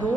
2,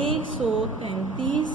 133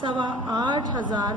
8,500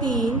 3,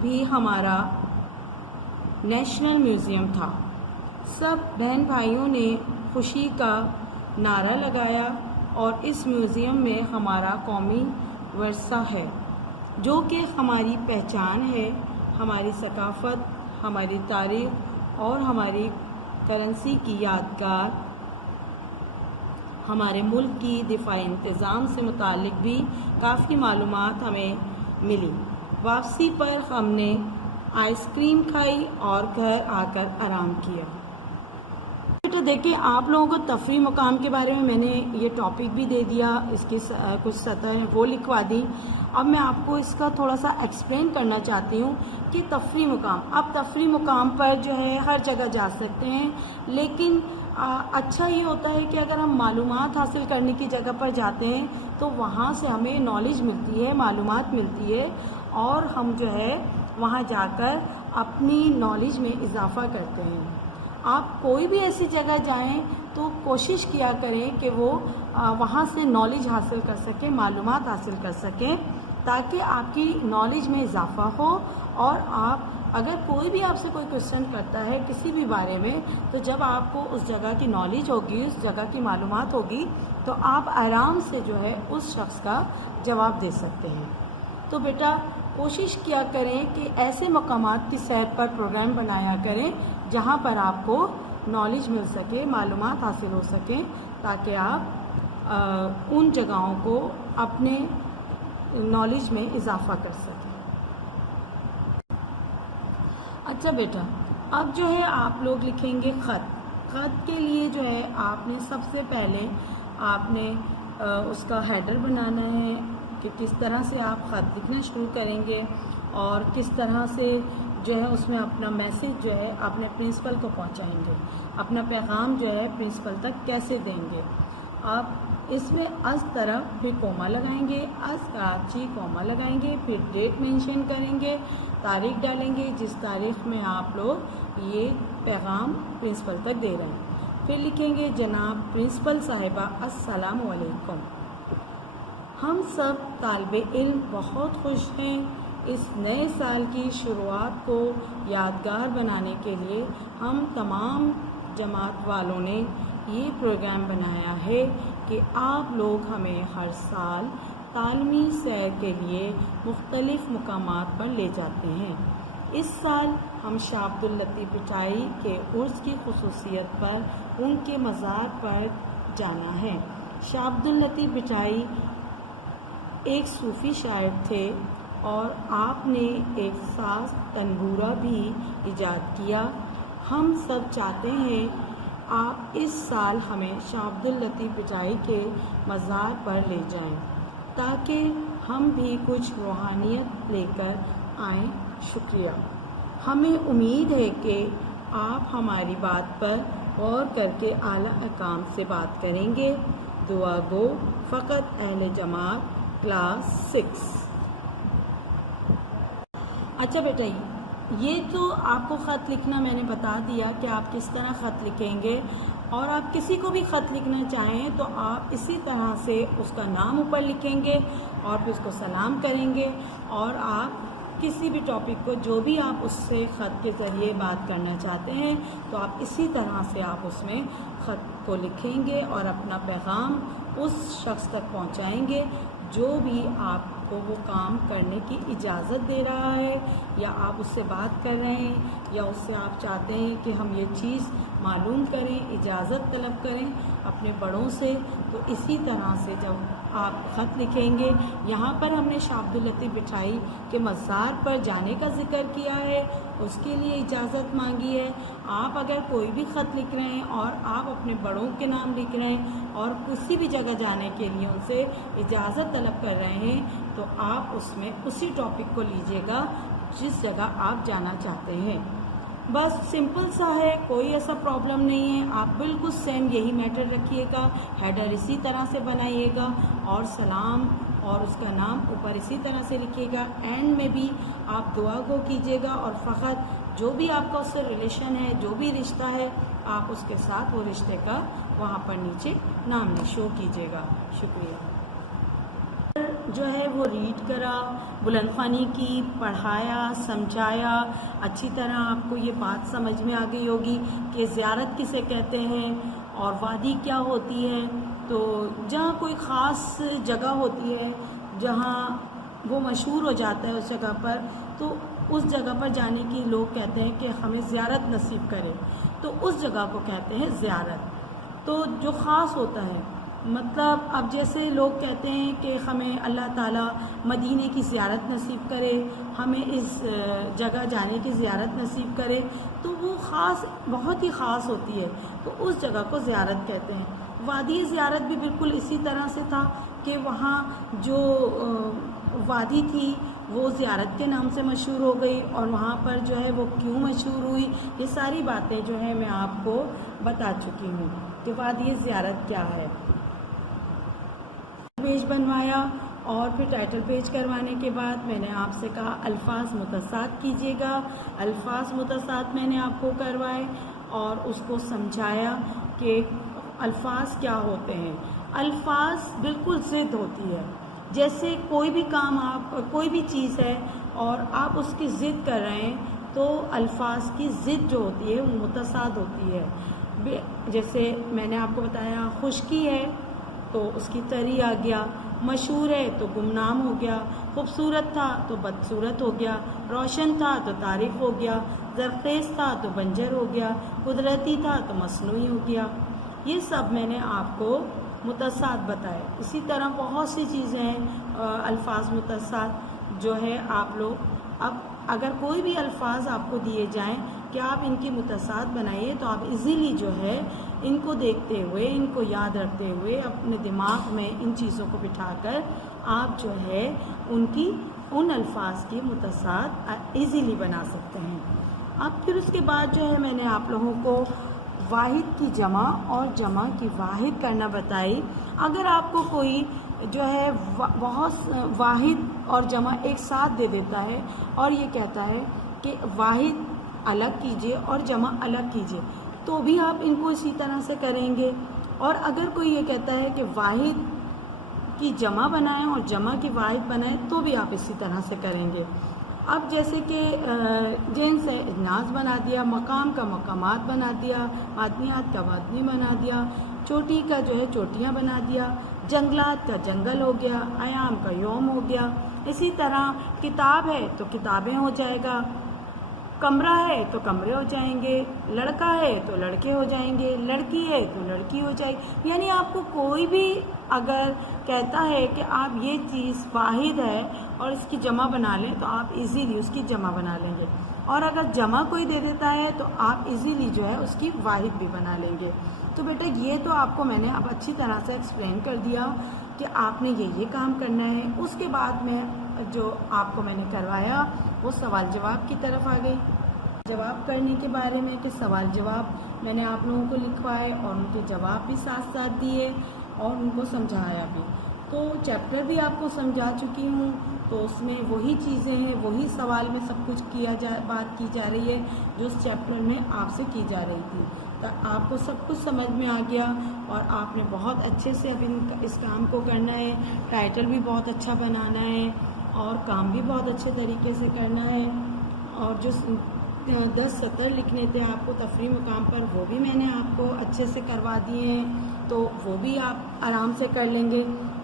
بھی ہمارا national museum تھا۔ سب بہن بھائیوں نے خوشی کا نعرہ لگایا اور اس میوزیم میں ہمارا قومی ورثہ ہے جو کہ ہماری پہچان ہے، ہماری ثقافت، ہماری تاریخ اور ہماری کرنسی کی یادگار۔ ہمارے ملک کی دفاعی انتظام سے متعلق بھی کافی معلومات ہمیں ملی۔ واپسی پر ہم نے آئس کریم کھائی اور گھر آ کر آرام کیا۔ بیٹا دیکھیں، آپ لوگوں کو تفریح مقام کے بارے میں نے یہ ٹاپک بھی دے دیا، اس کی کچھ سطح وہ لکھوا دی۔ اب میں آپ کو اس کا تھوڑا سا ایکسپلین کرنا چاہتی ہوں کہ تفریح مقام، آپ تفریح مقام پر جو ہے ہر جگہ جا سکتے ہیں، لیکن اچھا یہ ہوتا ہے کہ اگر ہم معلومات حاصل کرنے کی جگہ پر جاتے ہیں تو وہاں سے ہمیں نالج ملتی ہے، معلومات ملتی ہے، اور ہم جو ہے وہاں جا کر اپنی نالج میں اضافہ کرتے ہیں۔ آپ کوئی بھی ایسی جگہ جائیں تو کوشش کیا کریں کہ وہ وہاں سے نالج حاصل کر سکیں، معلومات حاصل کر سکیں، تاکہ آپ کی نالج میں اضافہ ہو، اور آپ اگر کوئی بھی آپ سے کوئی کویشچن کرتا ہے کسی بھی بارے میں، تو جب آپ کو اس جگہ کی نالج ہوگی، اس جگہ کی معلومات ہوگی، تو آپ آرام سے جو ہے اس شخص کا جواب دے سکتے ہیں۔ تو بیٹا کوشش کیا کریں کہ ایسے مقامات کی سیر پر پروگرام بنایا کریں جہاں پر آپ کو نالج مل سکے، معلومات حاصل ہو سکیں، تاکہ آپ ان جگہوں کو اپنے نالج میں اضافہ کر سکیں۔ اچھا بیٹا، اب جو ہے آپ لوگ لکھیں گے خط۔ خط کے لیے جو ہے آپ نے سب سے پہلے آپ نے اس کا ہیڈر بنانا ہے کہ کس طرح سے آپ خط لکھنا شروع کریں گے، اور کس طرح سے جو ہے اس میں اپنا میسیج جو ہے اپنے پرنسپل کو پہنچائیں گے، اپنا پیغام جو ہے پرنسپل تک کیسے دیں گے۔ آپ اس میں از طرف پھر کوما لگائیں گے، از کراچی کوما لگائیں گے، پھر ڈیٹ مینشن کریں گے، تاریخ ڈالیں گے جس تاریخ میں آپ لوگ یہ پیغام پرنسپل تک دے رہے ہیں۔ پھر لکھیں گے جناب پرنسپل صاحبہ السلام علیکم، ہم سب طالب علم بہت خوش ہیں، اس نئے سال کی شروعات کو یادگار بنانے کے لیے ہم تمام جماعت والوں نے یہ پروگرام بنایا ہے کہ آپ لوگ ہمیں ہر سال تعلیمی سیر کے لیے مختلف مقامات پر لے جاتے ہیں۔ اس سال ہم شاہ عبد اللطیف بٹائی کے عرس کی خصوصیت پر ان کے مزار پر جانا ہے۔ شاہ عبد اللطیف بٹائی ایک صوفی شاعر تھے اور آپ نے ایک ساز تنبورہ بھی ایجاد کیا۔ ہم سب چاہتے ہیں آپ اس سال ہمیں شاہ عبد اللطیف بٹائی کے مزار پر لے جائیں تاکہ ہم بھی کچھ روحانیت لے کر آئیں۔ شکریہ۔ ہمیں امید ہے کہ آپ ہماری بات پر غور کر کے اعلیٰ حکام سے بات کریں گے۔ دعا گو فقط اہل جماعت کلاس 6۔ اچھا بیٹا، یہ تو آپ کو خط لکھنا میں نے بتا دیا کہ آپ کس طرح خط لکھیں گے، اور آپ کسی کو بھی خط لکھنا چاہیں تو آپ اسی طرح سے اس کا نام اوپر لکھیں گے اور پھر اس کو سلام کریں گے، اور آپ کسی بھی ٹاپک کو جو بھی آپ اس سے خط کے ذریعے بات کرنا چاہتے ہیں تو آپ اسی طرح سے آپ اس میں خط کو لکھیں گے اور اپنا پیغام اس شخص تک پہنچائیں گے جو بھی آپ کو وہ کام کرنے کی اجازت دے رہا ہے، یا آپ اس سے بات کر رہے ہیں، یا اس سے آپ چاہتے ہیں کہ ہم یہ چیز معلوم کریں، اجازت طلب کریں اپنے بڑوں سے۔ تو اسی طرح سے جب آپ خط لکھیں گے، یہاں پر ہم نے شاہ عبد اللطیف بٹائی کے مزار پر جانے کا ذکر کیا ہے، اس کے لیے اجازت مانگی ہے۔ آپ اگر کوئی بھی خط لکھ رہے ہیں اور آپ اپنے بڑوں کے نام لکھ رہے ہیں اور کسی بھی جگہ جانے کے لیے ان سے اجازت طلب کر رہے ہیں تو آپ اس میں اسی ٹاپک کو لیجیے گا جس جگہ آپ جانا چاہتے ہیں۔ بس سمپل سا ہے، کوئی ایسا پرابلم نہیں ہے، آپ بالکل سیم یہی میٹر رکھیے گا، ہیڈر اسی طرح سے بنائیے گا اور سلام اور اس کا نام اوپر اسی طرح سے لکھیے گا۔ اینڈ میں بھی آپ دعا گو کیجیے گا اور فقط جو بھی آپ کا اس سے ریلیشن ہے، جو بھی رشتہ ہے، آپ اس کے ساتھ وہ رشتے کا وہاں پر نیچے نام شو کیجیے گا۔ شکریہ۔ جو ہے وہ ریڈ کرا، بلند خوانی کی، پڑھایا، سمجھایا، اچھی طرح آپ کو یہ بات سمجھ میں آ گئی ہوگی کہ زیارت کسے کہتے ہیں اور وادی کیا ہوتی ہے۔ تو جہاں کوئی خاص جگہ ہوتی ہے، جہاں وہ مشہور ہو جاتا ہے اس جگہ پر، تو اس جگہ پر جانے کی لوگ کہتے ہیں کہ ہمیں زیارت نصیب کرے، تو اس جگہ کو کہتے ہیں زیارت۔ تو جو خاص ہوتا ہے، مطلب اب جیسے لوگ کہتے ہیں کہ ہمیں اللہ تعالیٰ مدینے کی زیارت نصیب کرے، ہمیں اس جگہ جانے کی زیارت نصیب کرے، تو وہ خاص بہت ہی خاص ہوتی ہے، تو اس جگہ کو زیارت کہتے ہیں۔ وادی زیارت بھی بالکل اسی طرح سے تھا کہ وہاں جو وادی تھی وہ زیارت کے نام سے مشہور ہو گئی، اور وہاں پر جو ہے وہ کیوں مشہور ہوئی، یہ ساری باتیں جو ہے میں آپ کو بتا چکی ہوں کہ وادی زیارت کیا ہے۔ پیج بنوایا اور پھر ٹائٹل پیج کروانے کے بعد میں نے آپ سے کہا الفاظ متصاعد کیجیے گا۔ الفاظ متصاعد میں نے آپ کو کروائے اور اس کو سمجھایا کہ الفاظ کیا ہوتے ہیں۔ الفاظ بالکل ضد ہوتی ہے، جیسے کوئی بھی کام آپ کوئی بھی چیز ہے اور آپ اس کی ضد کر رہے ہیں تو الفاظ کی ضد جو ہوتی ہے وہ متصاعد ہوتی ہے۔ جیسے میں نے آپ کو بتایا خشکی ہے تو اس کی تری آ گیا، مشہور ہے تو گمنام ہو گیا، خوبصورت تھا تو بدصورت ہو گیا، روشن تھا تو تاریک ہو گیا، زرخیز تھا تو بنجر ہو گیا، قدرتی تھا تو مصنوعی ہو گیا۔ یہ سب میں نے آپ کو متصاعد بتائے۔ اسی طرح بہت سی چیزیں ہیں الفاظ متصاعد جو ہے آپ لوگ اب اگر کوئی بھی الفاظ آپ کو دیے جائیں کہ آپ ان کی متصاعد بنائیے تو آپ ایزیلی جو ہے ان کو دیکھتے ہوئے، ان کو یاد رکھتے ہوئے اپنے دماغ میں ان چیزوں کو بٹھا کر آپ جو ہے ان الفاظ کی متصاعد ایزیلی بنا سکتے ہیں۔ اب پھر اس کے بعد جو ہے میں نے آپ لوگوں کو واحد کی جمع اور جمع کی واحد کرنا بتائی۔ اگر آپ کو کوئی جو ہے بہت واحد اور جمع ایک ساتھ دے دیتا ہے اور یہ کہتا ہے کہ واحد الگ کیجئے اور جمع الگ کیجئے تو بھی آپ ان کو اسی طرح سے کریں گے، اور اگر کوئی یہ کہتا ہے کہ واحد کی جمع بنائیں اور جمع کی واحد بنائیں تو بھی آپ اسی طرح سے کریں گے۔ اب جیسے کہ جنس ہے اجناس بنا دیا، مقام کا مقامات بنا دیا، معدنیات کا معدنی بنا دیا، چوٹی کا جو ہے چوٹیاں بنا دیا، جنگلات کا جنگل ہو گیا، ایام کا یوم ہو گیا۔ اسی طرح کتاب ہے تو کتابیں ہو جائے گا، کمرہ ہے تو کمرے ہو جائیں گے، لڑکا ہے تو لڑکے ہو جائیں گے، لڑکی ہے تو لڑکی ہو جائے گی۔ یعنی آپ کو کوئی بھی اگر کہتا ہے کہ آپ یہ چیز واحد ہے اور اس کی جمع بنا لیں تو آپ ایزیلی اس کی جمع بنا لیں گے، اور اگر جمع کوئی دے دیتا ہے تو آپ ایزیلی جو ہے اس کی واحد بھی بنا لیں گے۔ تو بیٹا یہ تو آپ کو میں نے اب اچھی طرح سے ایکسپلین کر دیا کہ آپ نے یہ کام کرنا ہے۔ اس کے بعد میں جو آپ کو میں نے کروایا وہ سوال جواب کی طرف آ گئی۔ جواب کرنے کے بارے میں کہ سوال جواب میں نے آپ لوگوں کو لکھوائے اور ان کے جواب بھی ساتھ ساتھ دیے اور ان کو سمجھایا بھی۔ تو چیپٹر بھی آپ کو سمجھا چکی ہوں، تو اس میں وہی چیزیں ہیں، وہی سوال میں سب کچھ بات کی جا رہی ہے جو اس چیپٹر میں آپ سے کی جا رہی تھی۔ تو آپ کو سب کچھ سمجھ میں آ گیا اور آپ نے بہت اچھے سے اب اس کام کو کرنا ہے۔ ٹائٹل بھی بہت اچھا بنانا ہے اور کام بھی بہت اچھے طریقے سے کرنا ہے، اور جو 10 سطر لکھنے تھے آپ کو تفریح مقام پر وہ بھی میں نے آپ کو اچھے سے کروا دیے ہیں، تو وہ بھی آپ آرام سے کر لیں گے۔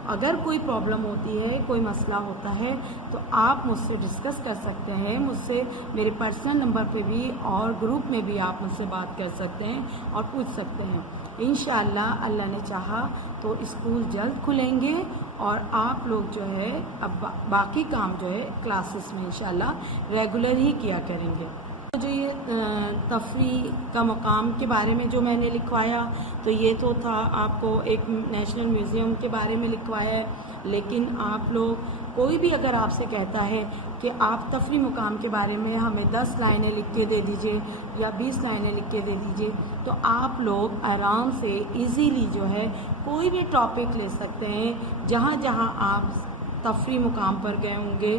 اگر کوئی پرابلم ہوتی ہے، کوئی مسئلہ ہوتا ہے تو آپ مجھ سے ڈسکس کر سکتے ہیں، مجھ سے میرے پرسنل نمبر پہ بھی اور گروپ میں بھی آپ مجھ سے بات کر سکتے ہیں اور پوچھ سکتے ہیں۔ انشاءاللہ اللہ نے چاہا تو اسکول جلد کھلیں گے اور آپ لوگ جو ہے اب باقی کام جو ہے کلاسز میں انشاءاللہ ریگولر ہی کیا کریں گے۔ جو یہ تفریح کا مقام کے بارے میں جو میں نے لکھوایا تو یہ تو تھا آپ کو ایک نیشنل میوزیم کے بارے میں لکھوایا ہے، لیکن آپ لوگ کوئی بھی اگر آپ سے کہتا ہے کہ آپ تفریح مقام کے بارے میں ہمیں 10 لائنیں لکھ کے دے دیجئے یا 20 لائنیں لکھ کے دے دیجئے، تو آپ لوگ آرام سے ایزیلی جو ہے کوئی بھی ٹاپک لے سکتے ہیں جہاں جہاں آپ تفریح مقام پر گئے ہوں گے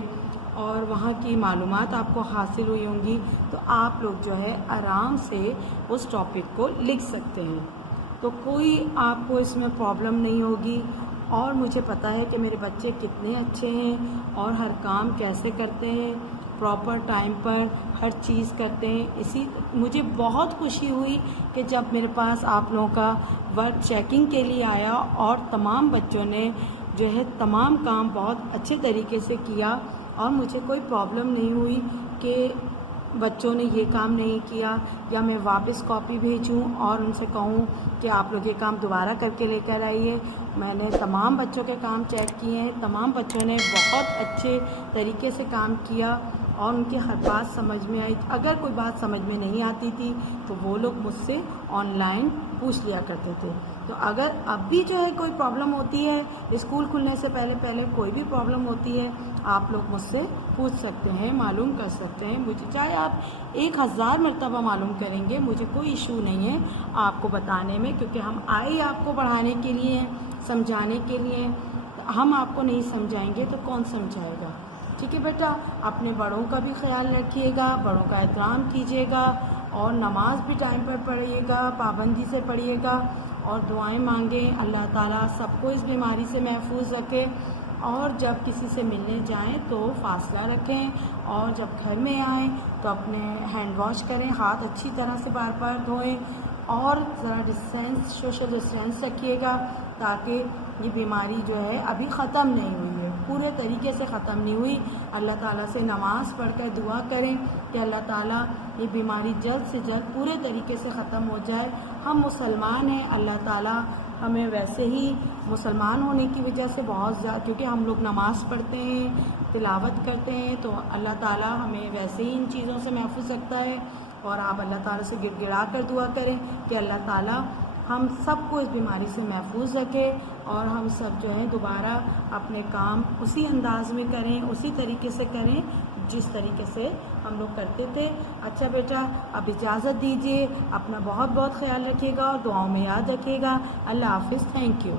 اور وہاں کی معلومات آپ کو حاصل ہوئی ہوں گی، تو آپ لوگ جو ہے آرام سے اس ٹاپک کو لکھ سکتے ہیں، تو کوئی آپ کو اس میں پرابلم نہیں ہوگی۔ اور مجھے پتہ ہے کہ میرے بچے کتنے اچھے ہیں اور ہر کام کیسے کرتے ہیں، پراپر ٹائم پر ہر چیز کرتے ہیں۔ مجھے بہت خوشی ہوئی کہ جب میرے پاس آپ لوگوں کا ورک چیکنگ کے لیے آیا اور تمام بچوں نے جو ہے تمام کام بہت اچھے طریقے سے کیا، اور مجھے کوئی پرابلم نہیں ہوئی کہ بچوں نے یہ کام نہیں کیا یا میں واپس کاپی بھیجوں اور ان سے کہوں کہ آپ لوگ یہ کام دوبارہ کر کے لے کر آئیے۔ میں نے تمام بچوں کے کام چیک کیے ہیں، تمام بچوں نے بہت اچھے طریقے سے کام کیا اور ان کی ہر بات سمجھ میں آئی۔ اگر کوئی بات سمجھ میں نہیں آتی تھی تو وہ لوگ مجھ سے آن لائن پوچھ لیا کرتے تھے۔ تو اگر اب بھی جو ہے کوئی پرابلم ہوتی ہے، اسکول کھلنے سے پہلے کوئی بھی پرابلم ہوتی ہے، آپ لوگ مجھ سے پوچھ سکتے ہیں، معلوم کر سکتے ہیں۔ مجھے چاہے آپ 1000 مرتبہ معلوم کریں گے، مجھے کوئی ایشو نہیں ہے آپ کو بتانے میں، کیونکہ ہم آئے آپ کو پڑھانے کے لیے ہیں، سمجھانے کے لیے۔ ہم آپ کو نہیں سمجھائیں گے تو کون سمجھائے گا؟ ٹھیک ہے بیٹا، اپنے بڑوں کا بھی خیال رکھیے گا، بڑوں کا احترام کیجیے گا، اور نماز بھی ٹائم پر پڑھیے گا، پابندی سے پڑھیے گا، اور دعائیں مانگیں اللہ تعالیٰ سب کو اس بیماری سے محفوظ رکھے۔ اور جب کسی سے ملنے جائیں تو فاصلہ رکھیں، اور جب گھر میں آئیں تو اپنے ہینڈ واش کریں، ہاتھ اچھی طرح سے بار بار دھوئیں، اور ذرا سوشل ڈسٹینس رکھیے گا، تاکہ یہ بیماری جو ہے ابھی ختم نہیں ہوئی ہے، پورے طریقے سے ختم نہیں ہوئی۔ اللہ تعالیٰ سے نماز پڑھ کر دعا کریں کہ اللہ تعالیٰ یہ بیماری جلد سے جلد پورے طریقے سے ختم ہو جائے۔ ہم مسلمان ہیں، اللہ تعالیٰ ہمیں ویسے ہی مسلمان ہونے کی وجہ سے بہت زیادہ، کیونکہ ہم لوگ نماز پڑھتے ہیں، تلاوت کرتے ہیں، تو اللہ تعالیٰ ہمیں ویسے ہی ان چیزوں سے محفوظ رکھتا ہے۔ اور آپ اللہ تعالیٰ سے گڑ گڑا کر دعا کریں کہ اللہ تعالیٰ ہم سب کو اس بیماری سے محفوظ رکھے، اور ہم سب جو ہے دوبارہ اپنے کام اسی انداز میں کریں، اسی طریقے سے کریں جس طریقے سے ہم لوگ کرتے تھے۔ اچھا بیٹا، اب اجازت دیجیے، اپنا بہت بہت خیال رکھیے گا اور دعاؤں میں یاد رکھیے گا۔ اللہ حافظ، تھینک یو۔